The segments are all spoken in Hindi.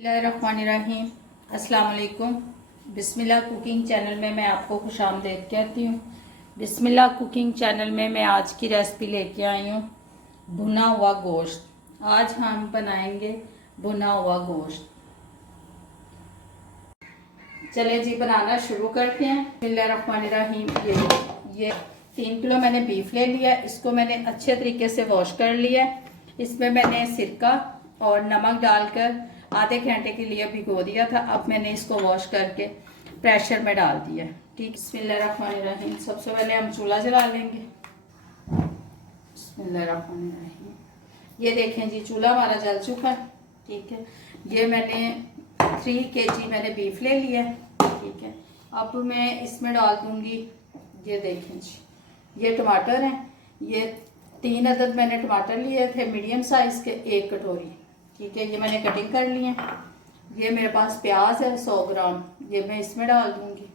बिस्मिल्लाहिर्रहमानिर्रहीम। अस्सलाम वालेकुम। बिस्मिल्लाह कुकिंग चैनल में मैं आपको खुशामदीद कहती हूँ। बिस्मिल्लाह कुकिंग चैनल में मैं आज की रेसिपी लेके आई हूँ भुना हुआ गोश्त। आज हम बनाएंगे भुना हुआ गोश्त। चले जी बनाना शुरू करते हैं। बिस्मिल्लाहिर्रहमानिर्रहीम। ये 3 किलो मैंने बीफ ले लिया। इसको मैंने अच्छे तरीके से वॉश कर लिया। इसमें मैंने सिरका और नमक डालकर आधे घंटे के लिए भिगो दिया था। अब मैंने इसको वॉश करके प्रेशर में डाल दिया। ठीक। बिस्मिल्लाहिर्रहमानिर्रहीम। सबसे पहले हम चूल्हा जला लेंगे। बिस्मिल्लाहिर्रहमानिर्रहीम। ये देखें जी, चूल्हा हमारा जल चुका है। ठीक है। ये मैंने 3 kg मैंने बीफ ले लिया है। ठीक है। अब मैं इसमें डाल दूंगी, ये देखें जी, ये टमाटर हैं। ये 3 अदद मैंने टमाटर लिए थे मीडियम साइज के, 1 कटोरी। ठीक है। ये मैंने कटिंग कर ली है। ये मेरे पास प्याज है 100 ग्राम, ये मैं इसमें डाल दूंगी।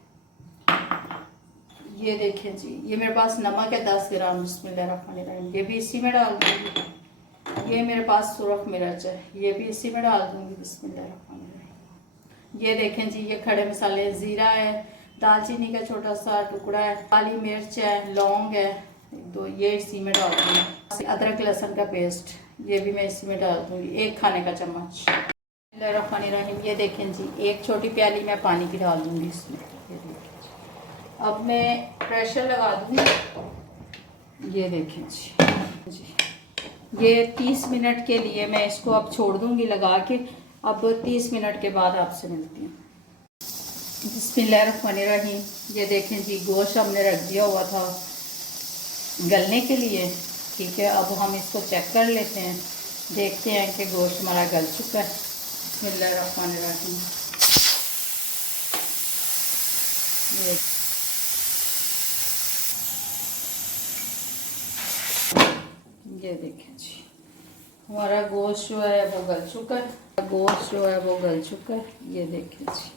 ये देखें जी, ये मेरे पास नमक है 10 ग्राम। बिस्मिल्लाहिर्रहमानिर्रहीम। ये भी इसी में डाल दूंगी। ये मेरे पास सुरख मिर्च है, ये भी इसी में डाल दूंगी। बिस्मिल्लाहिर्रहमानिर्रहीम। ये देखें जी, ये खड़े मसाले, जीरा है, दालचीनी का छोटा सा टुकड़ा है, काली मिर्च है, लौंग है 2, ये इसी में डाल दूंगी। अदरक लहसुन का पेस्ट, ये भी मैं इसी में डाल दूंगी, 1 खाने का चम्मच। बिस्मिल्लाहिर्रहमानिर्रहीम। ये देखें जी, 1 छोटी प्याली मैं पानी की डाल दूंगी इसमें। ये देखें। अब मैं प्रेशर लगा दूंगी। ये देखें जी, ये 30 मिनट के लिए मैं इसको अब छोड़ दूंगी लगा के। अब 30 मिनट के बाद आपसे मिलती हूँ। बिस्मिल्लाहिर्रहमानिर्रहीम। ये देखें जी, गोश्त हमने रख दिया हुआ था गलने के लिए। ठीक है। अब हम इसको चेक कर लेते हैं, देखते हैं कि गोश्त हमारा गल चुका है। बिस्मिल्लाहिर्रहमानिर्रहीम। ये देखें जी, हमारा गोश्त जो है वो गल चुका है। गोश्त जो है वो गल चुका है। ये देखें जी,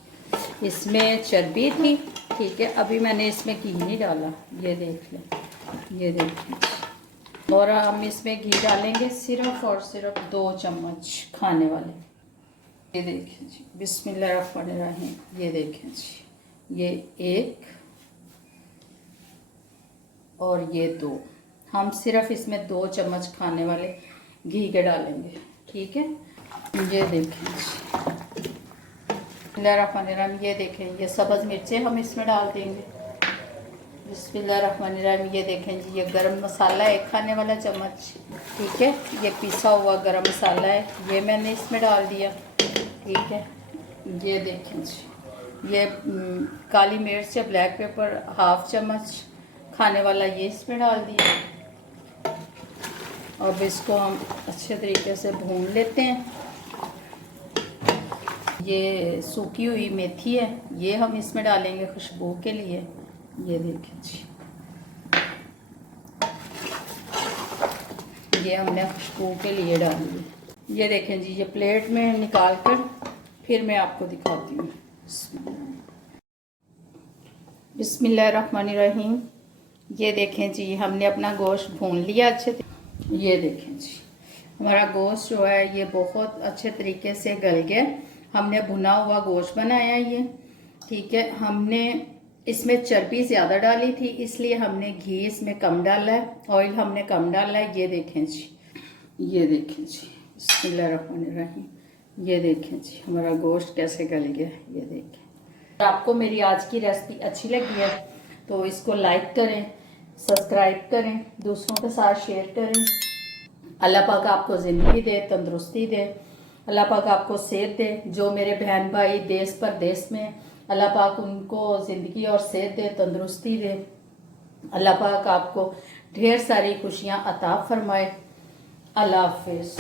इसमें चर्बी थी। ठीक है। अभी मैंने इसमें घी नहीं डाला, ये देख लें। ये देखें जी, और हम इसमें घी डालेंगे सिर्फ और सिर्फ 2 चम्मच खाने वाले। ये देखें जी, बिस्मिल्लाहिर्रहमानिर्रहीम। ये देखें जी, ये 1 और ये 2। हम सिर्फ इसमें 2 चम्मच खाने वाले घी के डालेंगे। ठीक है। ये देखें जी, बिस्मिल्लाहिर्रहमानिर्रहीम। ये देखें, ये सब्ज़ मिर्चें हम इसमें डाल देंगे। बिस्मिल्लाहिर्रहमानिर्रहीम। ये देखें जी, ये गरम मसाला 1 खाने वाला चम्मच। ठीक है। ये पिसा हुआ गरम मसाला है, ये मैंने इसमें डाल दिया। ठीक है। ये देखें जी, ये काली मिर्च है, ब्लैक पेपर 1/2 चम्मच खाने वाला, ये इसमें डाल दिया। अब इसको हम अच्छे तरीके से भून लेते हैं। ये सूखी हुई मेथी है, ये हम इसमें डालेंगे खुशबू के लिए। ये देखें जी, ये हमने खुशबू के लिए डाली। ये देखें जी, ये प्लेट में निकाल कर फिर मैं आपको दिखाती हूँ। बिस्मिल्लाहिर्रहमानिर्रहीम। ये देखें जी, हमने अपना गोश्त भून लिया अच्छे से। ये देखें जी, हमारा गोश्त जो है ये बहुत अच्छे तरीके से गल गया। हमने भुना हुआ गोश्त बनाया ये। ठीक है। हमने इसमें चर्बी ज़्यादा डाली थी, इसलिए हमने घी इसमें कम डाला है, ऑयल हमने कम डाला है। ये देखें जी, ये देखें जी, बिस्मिल्लाहिर्रहमानिर्रहीम। ये देखें जी, हमारा गोश्त कैसे गल गया। ये देखें। आपको मेरी आज की रेसिपी अच्छी लगी है तो इसको लाइक करें, सब्सक्राइब करें, दूसरों के साथ शेयर करें। अल्लाह पाक आपको ज़िंदगी दे, तंदुरुस्ती दे। अल्लाह पाक आपको सेहत दे। जो मेरे बहन भाई देश परदेश में, अल्लाह पाक उनको ज़िंदगी और सेहत दे, तंदुरुस्ती दे। अल्लाह पाक आपको ढेर सारी खुशियाँ अता फरमाए। अल्लाह हाफिज़।